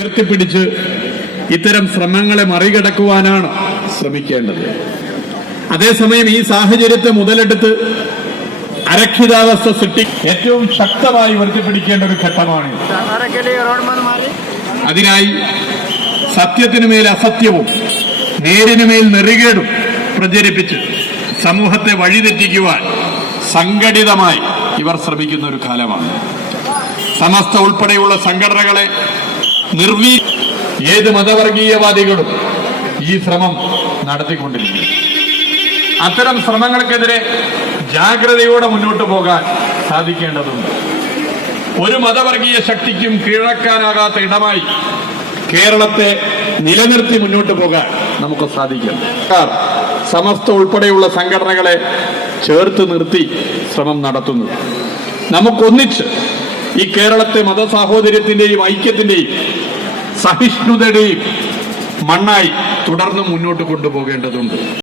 ഉയർത്തിപ്പിടിച്ച് ഇത്തരം ശ്രമങ്ങളെ മറികടക്കുവാനാണ് ശ്രമിക്കേണ്ടത്. അതേസമയം ഈ സാഹചര്യത്തെ മുതലെടുത്ത് അരക്ഷിതാവസ്ഥ ഏറ്റവും ശക്തമായി ഉയർത്തിപ്പിടിക്കേണ്ട ഒരു ഘട്ടമാണ്. അതിനായി സത്യത്തിനുമേൽ അസത്യവും നേരിനുമേൽ നെറികേടും പ്രചരിപ്പിച്ച് സമൂഹത്തെ വഴിതെറ്റിക്കുവാൻ സംഘടിതമായി ഇവർ ശ്രമിക്കുന്ന ഒരു കാലമാണ്. സമസ്ത ഉൾപ്പെടെയുള്ള സംഘടനകളെ ഏത് മതവർഗീയവാദികളും ഈ ശ്രമം നടത്തിക്കൊണ്ടിരിക്കുന്നു. അത്തരം ശ്രമങ്ങൾക്കെതിരെ ജാഗ്രതയോടെ മുന്നോട്ട് പോകാൻ സാധിക്കേണ്ടതുണ്ട്. ഒരു മതവർഗീയ ശക്തിക്കും കീഴടക്കാനാകാത്ത ഇടമായി കേരളത്തെ നിലനിർത്തി മുന്നോട്ട് പോകാൻ നമുക്ക് സാധിക്കും. സമസ്ത ഉൾപ്പെടെയുള്ള സംഘടനകളെ ചേർത്ത് നിർത്തി ശ്രമം നടത്തുന്നത് നമുക്കൊന്നിച്ച് ഈ കേരളത്തെ മതസാഹോദര്യത്തിന്റെയും ഐക്യത്തിന്റെയും സഹിഷ്ണുതയുടെയും മണ്ണായി തുടർന്ന് മുന്നോട്ട് കൊണ്ടുപോകേണ്ടതുണ്ട്.